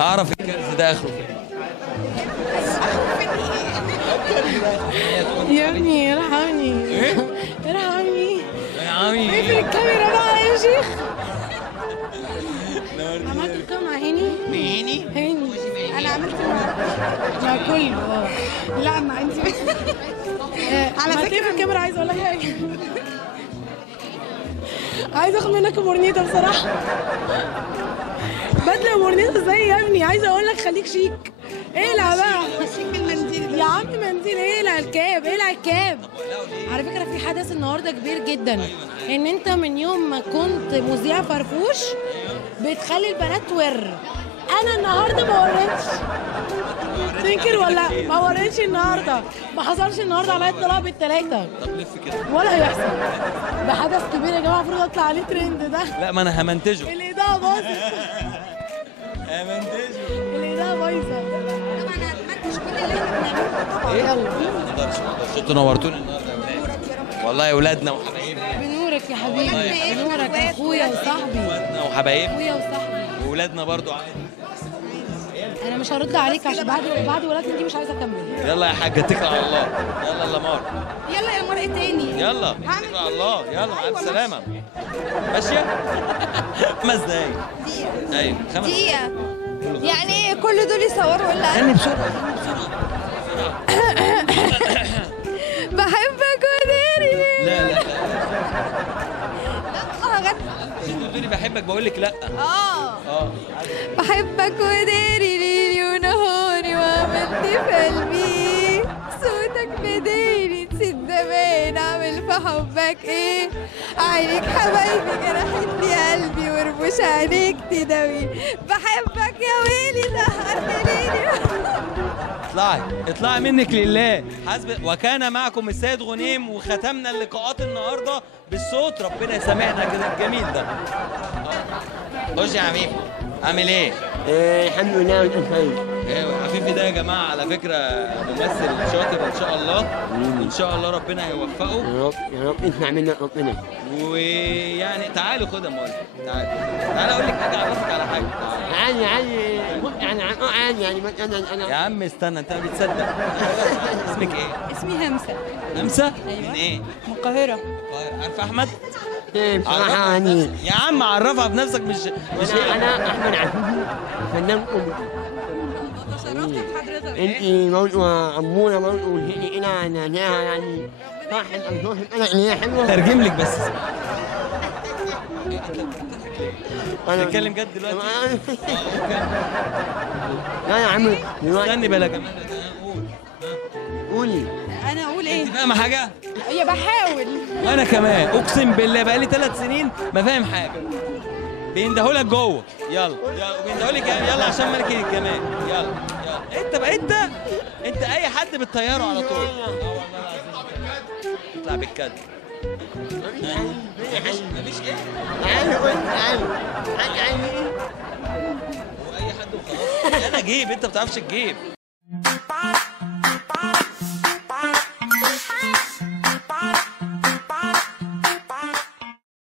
اعرف الكنز ده اخره فين؟ يا ابني ارحمني. ارحمني. يا عمي اقفل الكاميرا بقى يا شيخ. عملت كام مع هاني؟ هاني انا عملت مع كله. لا ما انت على فكره الكاميرا عايزه اقول لك حاجه. عايزه اخد منك مورنيتا بصراحه. بدله مورنيتا ازاي يا ابني؟ عايزه اقول لك خليك شيك. اقلع بقى شيك بالمنديل يا عم. منديل اقلع الكاب. اقلع الكاب. على فكره في حدث النهارده كبير جدا، ان انت من يوم ما كنت مذيع فرفوش بتخلي البنات تور. انا النهارده ما وريتش. تنكر ولا ما وريتش النهارده؟ ما حصلش النهارده عليا اطلاع بالثلاثه. طب لف كده. ولا هيحصل. ده حدث كبير يا جماعه، المفروض اطلع عليه ترند ده. لا ما انا همنتجه. الاضاءه باظت. همنتجه. الاضاءه بايظه. طبعا هنمنتج كل اللي احنا بنعمله. ايه؟ يلا. ما اقدرش. انتوا نورتوني النهارده يا ولاد. والله يا ولادنا وحبايبنا. بنورك يا حبيبي. بنورك اخويا وصاحبي. ولادنا وحبايبنا. اخويا وصاحبي. وولادنا برضو عادي. انا مش هرد عليك عشان بعد ولادنا دي مش عايزه اكمل. يلا يا حاجه اتكل على الله. يلا يا لمار. يلا يا مرء تاني. يلا اتكل على الله. يلا مع السلامه. ماشيه؟ 5 دقايق. ايوه 5 دقيقة. يعني كل دول يصوروا ولا غني بسرعه. بحبك وداري. لا لا تقولي بحبك بقول لك لا. بحبك وداري ليلي ونهاري وعملت في قلبي صوتك بداري نسيت زمان اعمل في حبك ايه. عينيك حبايبي جرحت لي قلبي ورموش عينيك تداوي. بحبك يا ويلي سهرت ليلي. اطلعي منك لله. حسب وكان معكم السيد غنيم، وختمنا اللقاءات النهارده بالصوت. ربنا يسامحنا كده الجميل ده. خش يا عميم. عامل ايه؟ الحمد لله وانت طيب. عفيفي ده يا جماعه على فكره ممثل شاطر ان شاء الله، وان شاء الله ربنا هيوفقه. يا رب يا رب اسمع منك ربنا. ويعني تعالوا خد يا مولى. تعالى اقول لك حاجه، اعرفك على حاجه. عادي يعني انا يا عم استنى، انت ما بتصدق. اسمك ايه؟ اسمي همسة. همسه؟ من ايه؟ من القاهرة. عارفه احمد؟ بصراحه يعني يا عم عرفها بنفسك. مش هي. انا احمد عفيفي فنان كوميدي. تشرفت بحضرتك. انت برضه اموره برضه وهي انا يعني صح الامثال انا اللي هي حلوه. ترجم لك بس. بتتكلم جد دلوقتي؟ لا يا عم دلوقتي استني بلا كمان. قولي. انا اقول ايه؟ انت فاهمه حاجه؟ يا بحاول. وانا كمان اقسم بالله بقالي 3 سنين ما فاهم حاجه. بيندهولك جوه. يلا بيندهولك يلا عشان ملك الجمال. يلا انت اي حد بتطيره على طول. والله العظيم. اطلع بالكد. مفيش ايه؟ تعالي هو اي حد وخلاص. انا جيب، انت ما بتعرفش تجيب.